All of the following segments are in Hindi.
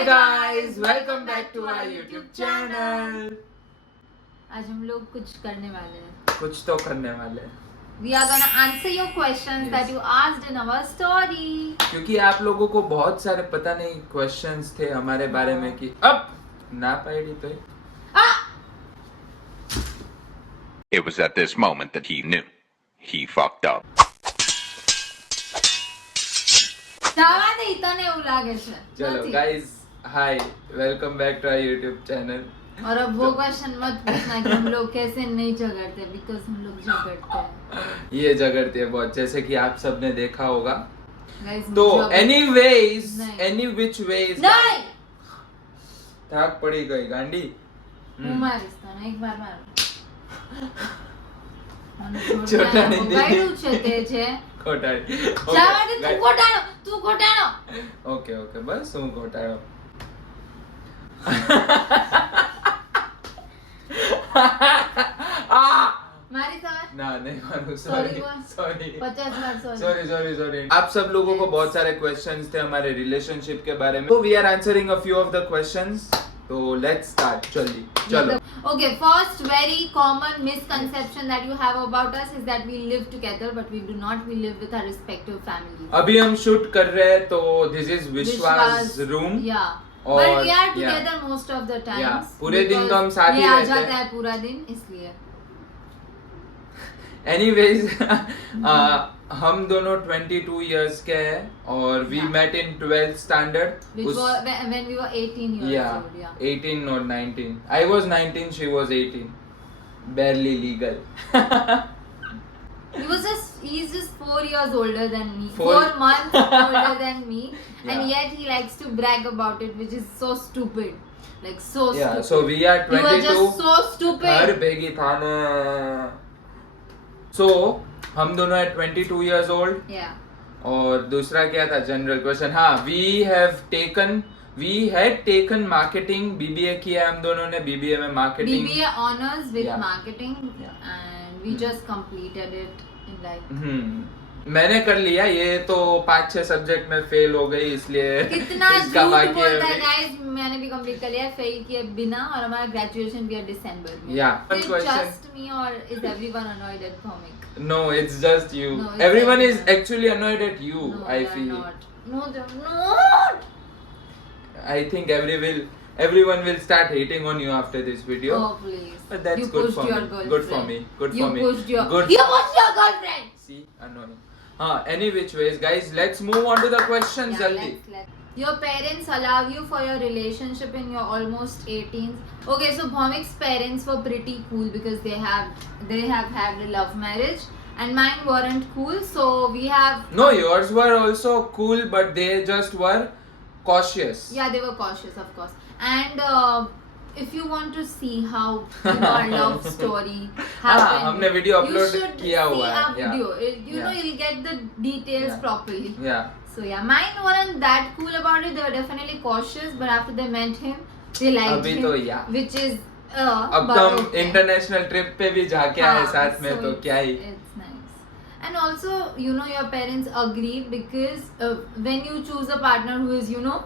Hi guys, welcome back to our YouTube channel. आज हम लोग कुछ करने वाले हैं। कुछ तो करने वाले हैं। We are gonna answer your questions that you asked in our story. क्योंकि आप लोगों को बहुत सारे पता नहीं क्वेश्चंस थे हमारे बारे में कि अब ना पाइडी तो It was at this moment that he knew. He fucked up. જવા દે તને એવું લાગે છે चलो નથી। Guys, hi, welcome back to our YouTube channel. और अब वो क्वेश्चन मत पूछना कि हम लोग कैसे नहीं झगड़ते, बिकॉज हम लोग झगड़ते हैं। ये झगड़ते हैं बहुत, जैसे कि आप सबने देखा होगा। Guys, तो झगड़- एनीवेज, नहीं। एनी विच वेज, नहीं થાક પડી ગઈ ગાંડી। હું મારીશ તને એક વાર માર મને ચોટાડી જોરદાર દે। બગાડ્યું છે તે છે ખોટાડી। જવા દે તું ખોટાણો ઓકે ઓકે, બસ હું ખોટાયો। મારી સવાર ना नहीं मानो, Sorry सॉरी बोल। सॉरी 50 बार सॉरी सॉरी सॉरी सॉरी। आप सब लोगों को बहुत सारे क्वेश्चंस थे हमारे रिलेशनशिप के बारे में, तो we are answering a few of the questions. तो लेट्स स्टार्ट, जल्दी चलो। Okay, first very common misconception that you have about us is that we live together, but we do not. We live with our respective families. अभी हम शूट कर रहे हैं, तो दिस इज विश्वास रूम। Yeah. और But we are yeah, together most of the times. Yeah, पूरे दिन because तो हम साथ ही ये आ रहते हैं। जाता है पूरा दिन इसलिए। एनीवेज हम दोनों 22 इयर्स के हैं और we Yeah. Met in 12th standard. Which was when we were 18 years old. Yeah. 18 or 19. I was 19, she was 18. Barely legal. He's just 4 years older than me. 4 4 months older than me. Yeah. And yet he likes to brag about it, which is so stupid. Like so Yeah, stupid. so we are You are 22. just so stupid. हर भेगी था ना। So हम दोनों है 22 years old। Yeah. और दूसरा क्या था जनरल क्वेश्चन? हाँ, we had taken marketing, BBA किया हम दोनों ने। BBA में marketing। BBA honors with Yeah. marketing, Yeah. and we just completed it in like मैंने कर लिया, ये तो 5-6 सब्जेक्ट में फेल हो गई, इसलिए कितना इसका झूठ बाकी बोलता है है। गाइस। मैंने भी कंप्लीट कर लिया फेल किए बिना, और हमारा ग्रेजुएशन भी है दिसंबर में। Yeah. Is it Question. just me or is everyone annoyed at Bhomik? No, it's just you. No, it's Everyone is everyone. actually annoyed at you, No, I they're feel. not. No, they're not. I think everyone will start hating on you after this video. Oh please. But that's You good pushed for your me. girlfriend. Good for me. Good You for me. pushed your. Good. You pushed your girlfriend. See, annoying. Any which ways, guys, let's move on to the questions, Yeah, jaldi. let's. Your parents allow you for your relationship in your almost 18s. Okay, so Bhomik's parents were pretty cool because they have had a love marriage, and mine weren't cool. So we have. No, yours were also cool, but they just were cautious. Yeah, they were cautious, of course. And if you want to see how our love story happened, हमने video you upload should किया हुआ see है. our Yeah. video. You Yeah. know, you'll get the details Yeah. properly. Yeah. So yeah, mine weren't that cool about it. They were definitely cautious, but after they met him, they liked अभी him, तो yeah. which is अब but तो हम okay. इंटरनेशनल ट्रिप पे भी जाके आए साथ में, so तो क्या ही। it's nice. And also, you know, your parents agree because when you choose a partner who is, you know,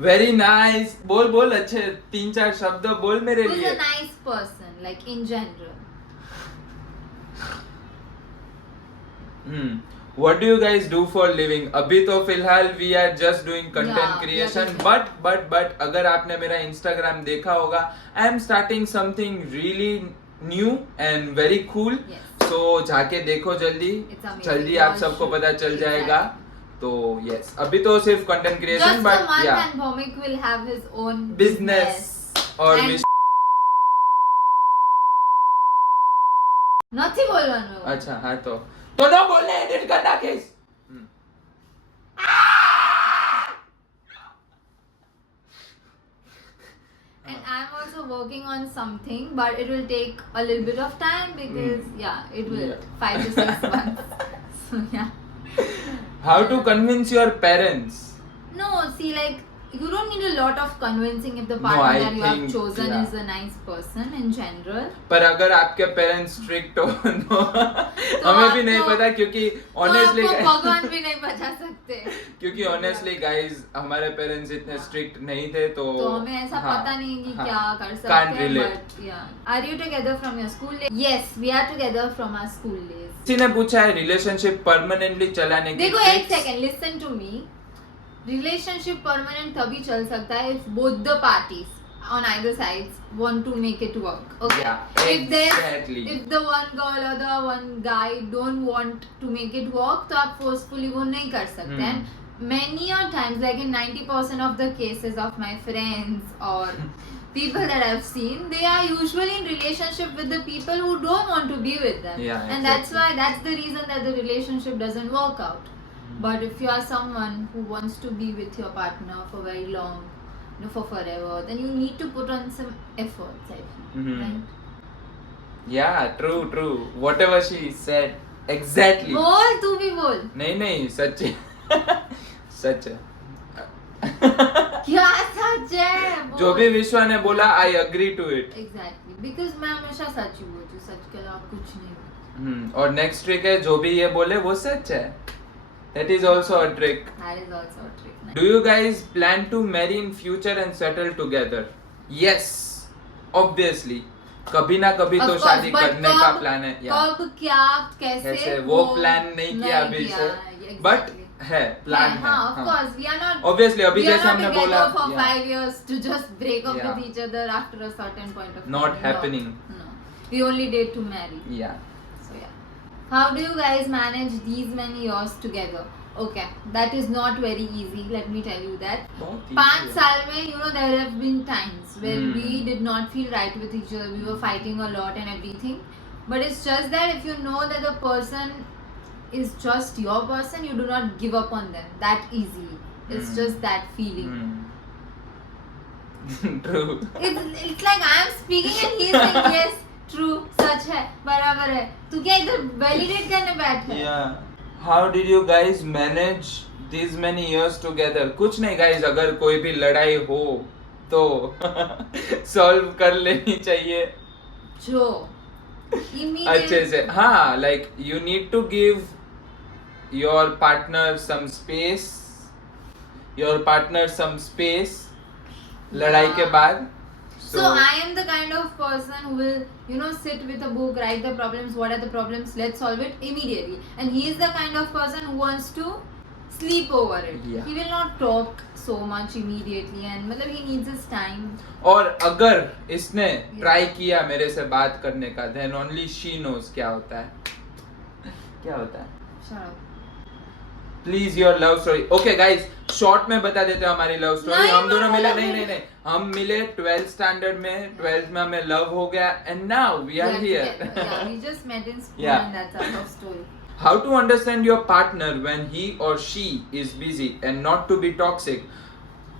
very nice. बोल बोल, अच्छे 3-4 शब्द बोल मेरे who's लिए। a nice person, like in general. What do you guys do for living? अभी तो फिलहाल we are just doing content Yeah, creation, we are but अगर आपने मेरा Instagram देखा होगा, I am starting something really new and very cool. Yes. So जाके देखो जल्दी, It's amazing. जल्दी आप You all सबको should. पता चल जाएगा। Exactly. तो yes, अभी तो सिर्फ content creation, Just a but month yeah, and Bhomik will have his own business और And- विश- નથી બોલવાનું. अच्छा हाँ, तो ना बोलने, एडिट करना case. And I'm also working on something, but it will take a little bit of time because it will Yeah. 5 to 6 months. So yeah. How to convince your parents? No, see, like you don't need a lot of convincing if the No, partner I that you have think, chosen yeah. is a nice person in general. पर अगर आपके पेरेंट्स स्ट्रिक्ट हो तो हमें भी नहीं आपको- पता क्योंकि ऑनेस्टली तो आपको भगवान भी नहीं बचा सकते. क्योंकि ऑनेस्टली गाइस हमारे पेरेंट्स इतने स्ट्रिक्ट नहीं थे तो तो हमें ऐसा हाँ, पता नहीं कि हाँ, क्या कर सकते can't हैं. relate. But yeah, are you together from your school days? Yes, we are together from our school days. किसी ने पूछा है रिलेशनशिप परमानेंटली चलाने की देखो एक tricks? Second, listen to me. Relationship permanent तभी चल सकता है if both the parties on either sides want to make it work. Okay. Yeah, exactly. if the one girl or the one guy don't want to make it work, तो आप forcefully वो नहीं कर सकते हैं. Many a times, like in 90% of the cases of my friends or people that I've seen, they are usually in relationship with the people who don't want to be with them. Yeah, and that's exactly. that's the reason that the relationship doesn't work out. But if you are someone who wants to be with your partner for very long, you know, for forever, then you need to put on some efforts, I feel. Mhm. Right? Yeah, true. Whatever she said, exactly. बोल, तू भी बोल. नहीं सच है सच है. क्या सच है? बोल. जो भी विश्वा ने बोला I agree to it. Exactly. Because मैं हमेशा सच ही बोलती हूँ, सच के अलावा कुछ नहीं बोलती. और नेक्स्ट ट्रिक है जो भी ये बोले वो सच है. That is also a trick. That is also a trick. Do you guys plan to marry in future and settle together? Yes, obviously. कभी ना कभी Of तो course, शादी but करने का प्लान है. कब, क्या, कैसे? कैसे वो प्लान नहीं किया अभी से. But है प्लान है. हाँ, of course, we are not. Obviously अभी we are जैसे not हमने together बोला. for yeah. 5 years to just break up Yeah. with each other after a certain point of Not time. happening. No. We only date to marry. Yeah. So yeah. How do you guys manage these many years together? Okay, that is not very easy. Let me tell you that. बहुत easy 5 है. साल में, you know, there have been times where Hmm. we did not feel right with each other. We were fighting a lot and everything. But it's just that if you know that the person is just your person, you do not give up on them that easily. It's Hmm. just that feeling. True. It's like I am speaking and he is saying yes, true, सच है, बराबर है. तू क्या इधर validate करने बैठ है? Yeah. How did you guys manage these many years together? कुछ नहीं guys, अगर कोई भी लड़ाई हो तो सॉल्व कर लेनी चाहिए जो अच्छे से. हाँ, like you need to give your partner some space. Your partner some space. लड़ाई के बाद. So I am the kind of person who will, you know, sit with a book, write the problems, what are the problems, let's solve it immediately. And he is the kind of person who wants to sleep over it. Yeah. He will not talk so much immediately and मतलब he needs his time. और अगर इसने ट्राई किया मेरे से बात करने का, then only she knows क्या होता है. क्या होता है? Shut up. Please your love story. Okay guys, short में बता देते हैं हमारी लव स्टोरी. नहीं, हम दोनों मिले नहीं, नहीं हम मिले 12th स्टैंडर्ड में. 12th में हमें लव हो गया and now we are here. Yeah, we just met in school Yeah. and that's our love story. How to understand your partner when he और she is busy and not to be toxic.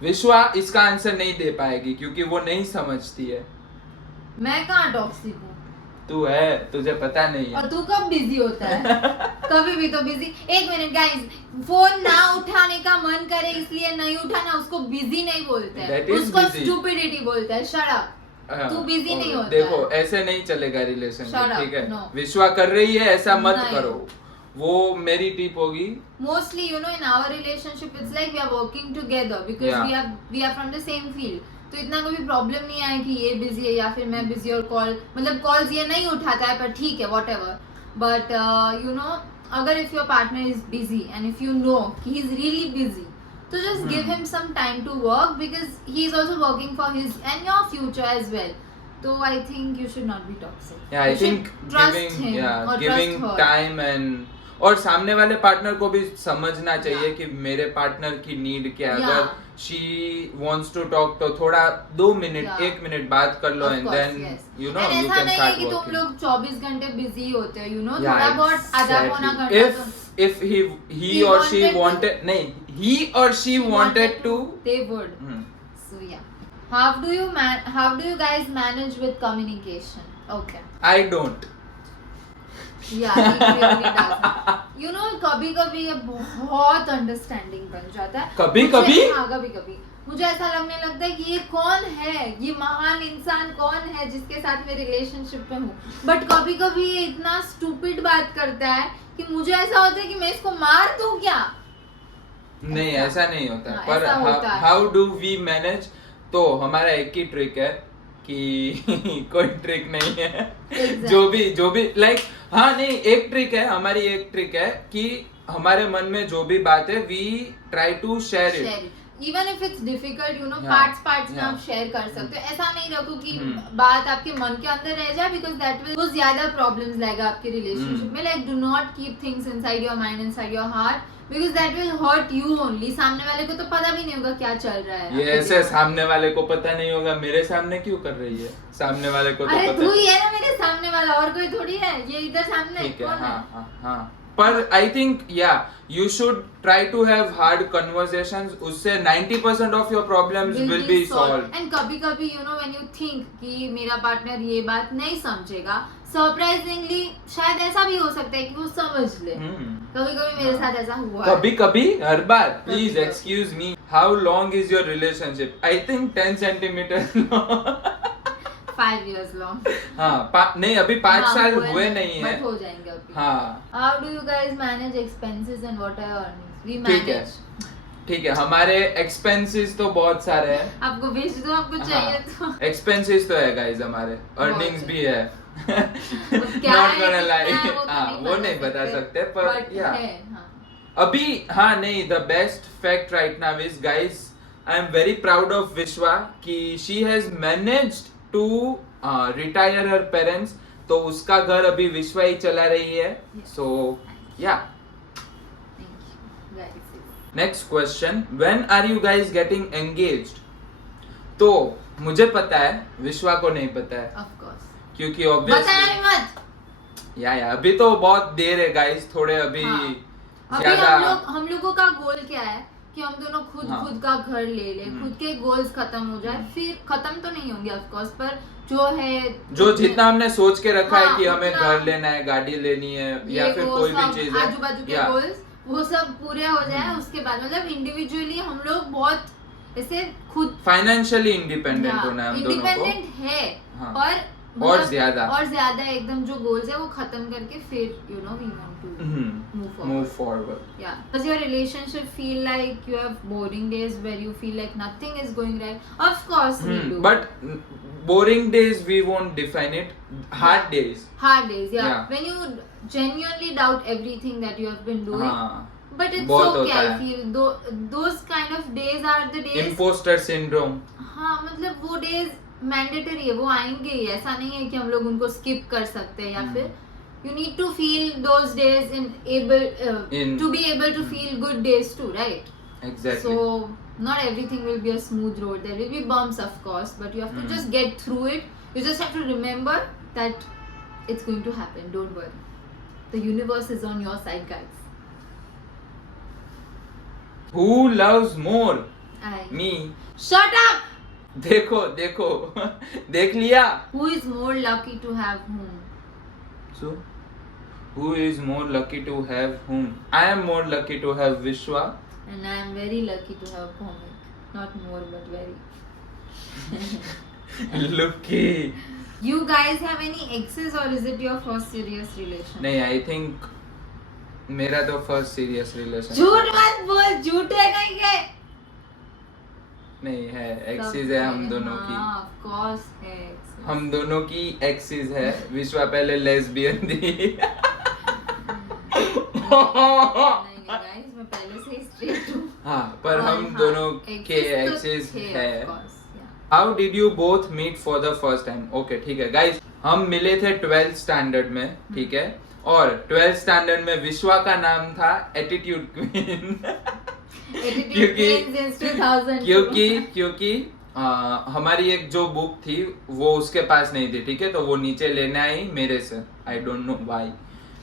Vishwa इसका आंसर नहीं दे पाएगी क्योंकि वो नहीं समझती है. मैं कहाँ टॉक्सिक हूँ? तू है, तुझे पता नहीं है. और तू कब बिजी होता है? कभी भी तो बिजी. एक मिनट गाइस, फोन ना उठाने का मन करे इसलिए नहीं उठाना, उसको बिजी नहीं बोलते हैं. That is उसको busy. स्टूपिडिटी बोलते हैं. Shut up. हाँ, तू busy नहीं होता देखो है. ऐसे नहीं चलेगा रिलेशनशिप. Shut up, ठीक है, no. विश्वा कर रही है ऐसा मत नहीं. करो. वो मेरी टिप होगी. Mostly, you know, in our relationship, it's like we are working together because Yeah. we are from the same field. तो इतना कोई प्रॉब्लम नहीं आया कि ये बिजी है या फिर मैं बिजी और कॉल, मतलब कॉल्स ये नहीं उठाता है पर ठीक है व्हाटएवर. बट यू नो, अगर if your partner is busy and if you know he is really busy, तो just give him some time to work because he is also working for his and your future as well. तो I think you should not be toxic. Yeah, I think giving time and और सामने वाले पार्टनर को भी समझना चाहिए कि मेरे पार्टनर की नीड क्या है. अगर शी वांट्स टू टॉक तो थोड़ा 2 मिनट 1 मिनट बात कर लो and then you know you ऐसा कैन नहीं है स्टार्ट कि तुम वर्किंग. लोग 24 घंटे बिजी होते हो, यू नो, थोड़ा बहुत आधा पौना घंटा. if he or she wanted नहीं, he or she wanted to, they would. So yeah, how do you guys manage with communication? Okay. I don't. Yeah, he really does. You know, कभी कभी ये बहुत अंडरस्टैंडिंग बन जाता है. कभी-कभी? हाँ, कभी कभी मुझे ऐसा लगने लगता है कि ये कौन है, ये महान इंसान कौन है जिसके साथ मैं रिलेशनशिप में हूँ। बट कभी कभी ये इतना स्टूपिड बात करता है कि मुझे ऐसा होता है कि मैं इसको मार दूं क्या। नहीं ऐसा नहीं होता है। हाँ, पर ऐसा होता है। हाउ डू वी मैनेज, तो हमारा एक ही ट्रिक है कि कोई ट्रिक नहीं है। Exactly. जो भी लाइक हाँ नहीं, एक ट्रिक है, हमारी एक ट्रिक है कि हमारे मन में जो भी बात है we try to share it. Even if it's difficult you know, Yeah. Parts में Yeah. आप शेयर कर सकते हो। ऐसा नहीं रखो कि Hmm. बात आपके मन के अंदर रह जाए, बिकॉज दैट विल वो ज्यादा प्रॉब्लम्स लाएगा आपके रिलेशनशिप में। Like do not keep things inside your mind, inside your heart, because that will hurt you only. सामने वाले को तो पता भी नहीं होगा क्या चल रहा है। ये ऐसे सामने वाले को पता नहीं होगा, मेरे सामने क्यों कर रही है? सामने वाले को तो अरे पता तू ही है ना मेरे सामने वाला, और कोई थोड़ी है। ये इधर सामने ठीक है। कौन है? हाँ हाँ हाँ, पर आई थिंक या you should try to have hard conversations, उससे 90% of your problems will be solved. And कभी कभी you know when you think कि मेरा पार्टनर ये बात नहीं समझेगा, सरप्राइजिंगली शायद ऐसा भी हो सकता है कि वो समझ ले। कभी कभी मेरे साथ ऐसा हुआ है। कभी कभी, हर बार। प्लीज कभी-कभी। Excuse me, how long is your relationship? I think 10 centimetre 5 years long। हाँ, नहीं अभी 5 हाँ, साल हुए हुए नहीं है। बट हो जाएंगे अभी। हाँ How do you guys manage expenses and what are your earnings? We ठीक है, manage। ठीक है। हमारे एक्सपेंसेस तो बहुत सारे हैं। आपको भेज दो, आपको चाहिए तो। एक्सपेंसेस तो है गाइस हमारे, अर्निंग्स बहुत भी है। क्या Not है, gonna कितना lie। है, वो तो हाँ, नहीं वो नहीं बता सकते, पर But या है, हाँ। अभी हाँ नहीं, the best fact right now is guys, I am very proud of Vishwa कि she has managed to retire her parents. तो उसका घर अभी विश्वा ही चला रही है। सो या Thank you, guys। Next question, when are you guys getting engaged? तो मुझे पता है, विश्वा को नहीं पता है, Of course। क्योंकि बताया ऑब्वियसली नहीं मत। या अभी तो बहुत देर है गाइस, थोड़े अभी हाँ। अभी ज्यादा। हम लोगों का गोल क्या है कि हम दोनों खुद हाँ। खुद का घर ले ले, खुद के गोल्स खत्म हो जाए। फिर खत्म तो नहीं होंगे ऑफ कोर्स, पर जो है जो जितना हमने सोच के रखा है हाँ, कि हमें उतना- घर लेना है, गाड़ी लेनी है, या ये फिर वो कोई भी सब चीज है, आजू बाजू के या गोल्स वो सब पूरे हो जाए, उसके बाद मतलब इंडिविजुअली हम लोग बहुत ऐसे खुद फाइनेंशियली इंडिपेंडेंट होना है हम दोनों को। इंडिपेंडेंट है, हाँ। पर और मतलब ज्यादा एकदम जो गोल्स है वो खत्म करके फिर you know we want to move move forward। Forward. Yeah. Does your relationship feel like you have boring days where you feel like nothing is going right? Of course we do. But boring days we won't define it, hard days. hard days, yeah. Yeah. When you genuinely doubt everything that you have been doing. हाँ, But it's बहुत okay, होता I है। feel those kind of days are the days। Impostor syndrome. हाँ, मतलब वो days मैंडेटरी है, वो आएंगे ही। ऐसा नहीं है कि हम लोग उनको स्किप कर सकते हैं, या फिर you need to feel those days to be able to feel good days too, right? Exactly. So not everything will be a smooth road. There will be bumps, of course, but you have to just get through it. You just have to remember that it's going to happen. Don't worry. The universe is on your side, guys. Who loves more? Me. Shut up! देखो देखो देख लिया। Who is more lucky to have whom? So, who is more lucky to have whom? I am more lucky to have Vishwa. And I am very lucky to have Bhomik. Not more, but very. Lucky. You guys have any exes, or is it your first serious relation? नहीं, I think मेरा तो फर्स्ट सीरियस रिलेशन। झूठ मत बोल, झूठे कहीं के। नहीं है, एक्सिस है हम दोनों की। हाँ, of course है exes। हम दोनों की एक्सिस है। विश्वा पहले लेस्बियन थी। नहीं guys, मैं पहले से ही straight हूँ। हाँ, पर और हम हाँ, दोनों के exes तो एक्सिस थे, है। of course, yeah। How did you both meet for the first time? Okay, ठीक है गाइस, हम मिले थे 12th स्टैंडर्ड में, ठीक है। और 12th स्टैंडर्ड में विश्वा का नाम था एटीट्यूड क्वीन। क्योंकि हमारी एक जो बुक थी वो उसके पास नहीं थी, ठीक है, तो वो नीचे लेने आई मेरे से। आई डोंट नो व्हाई,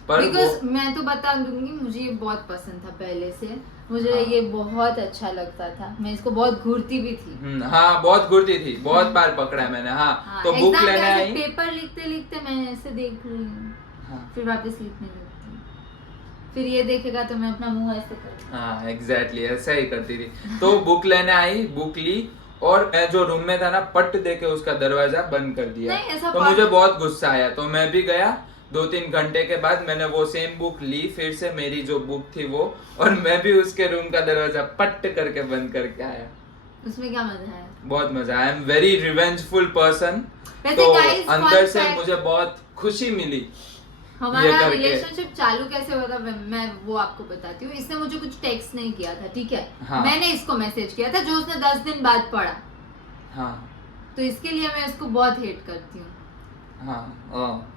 पर Because मैं तो बता दूंगी, मुझे ये बहुत पसंद था पहले से। मुझे हाँ। ये बहुत अच्छा लगता था, मैं इसको बहुत घूरती भी थी। हाँ, बहुत घुरती थी, बहुत बार पकड़ा है मैंने। हाँ, तो बुक लेने आई। पेपर लिखते लिखते मैं ऐसे देख रही हूँ, हाँ। फिर वापस लिखने लगती हूँ। फिर ये देखेगा तो मैं अपना मुंह ऐसे कर हाँ एग्जैक्टली ऐसा ही करती थी। तो बुक लेने आई, बुक ली और मैं जो रूम में था ना पट दे के उसका दरवाजा बंद कर दिया। नहीं, ऐसा तो पट- मुझे बहुत गुस्सा आया, तो मैं भी गया। 2-3 घंटे के बाद मैंने वो सेम बुक ली, फिर से मेरी जो बुक थी वो, और मैं भी उसके रूम का दरवाजा पट करके बंद करके आया। उसमें क्या मजा है? बहुत मजा आया। आई एम वेरी रिवेंजफुल पर्सन। वैसे तो guys, अंदर fun से fact- मुझे बहुत खुशी मिली। ये हमारा करके। रिलेशनशिप चालू कैसे हुआ था मैं वो आपको बताती हूँ। इसने मुझे कुछ टेक्स्ट नहीं किया था, ठीक है? हाँ। मैंने इसको मैसेज किया था जो उसने 10 दिन बाद पढ़ा, हाँ तो इसके लिए मैं इसको बहुत हेट करती हूँ। हाँ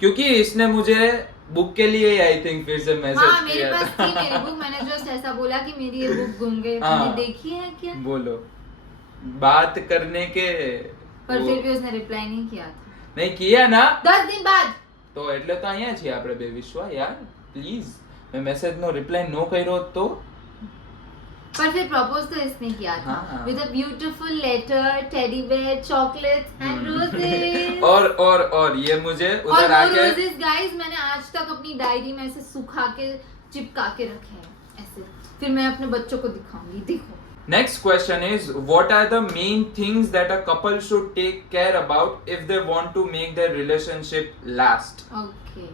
क्योंकि इसने मुझे बुक के लिए आई थिंक फिर से मैसेज हाँ, मेरे किया पास था। थी मेरी बुक, मैंने जस्ट ऐसा बोला कि मेरी ये बुक गुम गई, हाँ। तुमने देखी है क्या? बोलो बात करने के पर वो- फिर भी उसने रिप्लाई नहीं किया था नहीं किया ना 10 दिन बाद। તો એટલે તો અહીંયા છીએ આપણે બે વિશ્વા યાર પ્લીઝ मैं मैसेज નો રિપ્લાય નો કર્યો તો पर फिर प्रपोज तो इसने किया था हाँ। With a beautiful letter, teddy bear, chocolates and roses. और ये मुझे और उधर वो आके रोजेस गाइस मैंने आज तक अपनी डायरी में ऐसे सुखा के चिपका के रखे हैं ऐसे, फिर मैं अपने बच्चों को दिखाऊंगी, देखो। next question is what are the main things that a couple should take care about if they want to make their relationship last? Okay,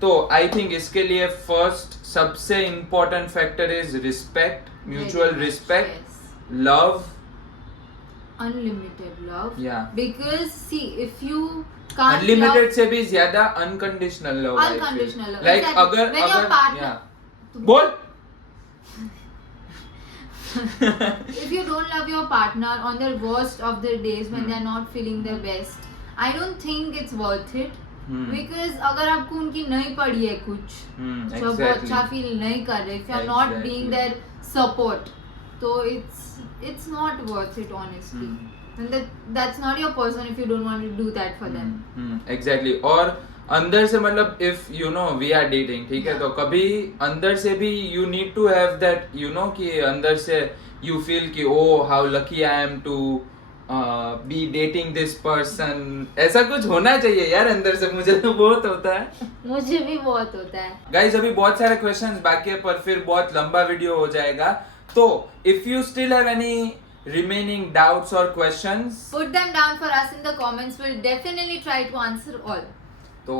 तो आई थिंक इसके लिए फर्स्ट सबसे important factor is respect, mutual respect, love, unlimited love. Yeah. Because see if you can't unlimited से भी ज्यादा unconditional love. Unconditional love, like exactly. अगर When your partner- yeah. बोल if you don't love your partner on their worst of their days when they are not feeling their best, I don't think it's worth it. Because अगर आपको उनकी नहीं पड़ी है कुछ, जब वो exactly. अच्छा फील नहीं कर रहे, if you are not Exactly. being their support, तो it's not worth it honestly. And that's not your person if you don't want to do that for them. Exactly और अंदर से मतलब if you know we are dating, ठीक है, Yeah. तो कभी अंदर से भी you need to have that you know कि अंदर से यू फील कि oh how lucky I am to be dating this person, ऐसा कुछ होना चाहिए यार अंदर से। मुझे तो बहुत होता है, मुझे भी बहुत होता है। गाइज अभी बहुत सारे क्वेश्चंस बाकी है पर फिर बहुत लंबा वीडियो हो जाएगा। तो if you still have any remaining doubts or questions, Put them down for us in the comments. We'll definitely try to answer all. so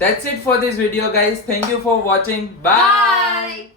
that's it for this video guys. Thank you for watching. Bye. Bye.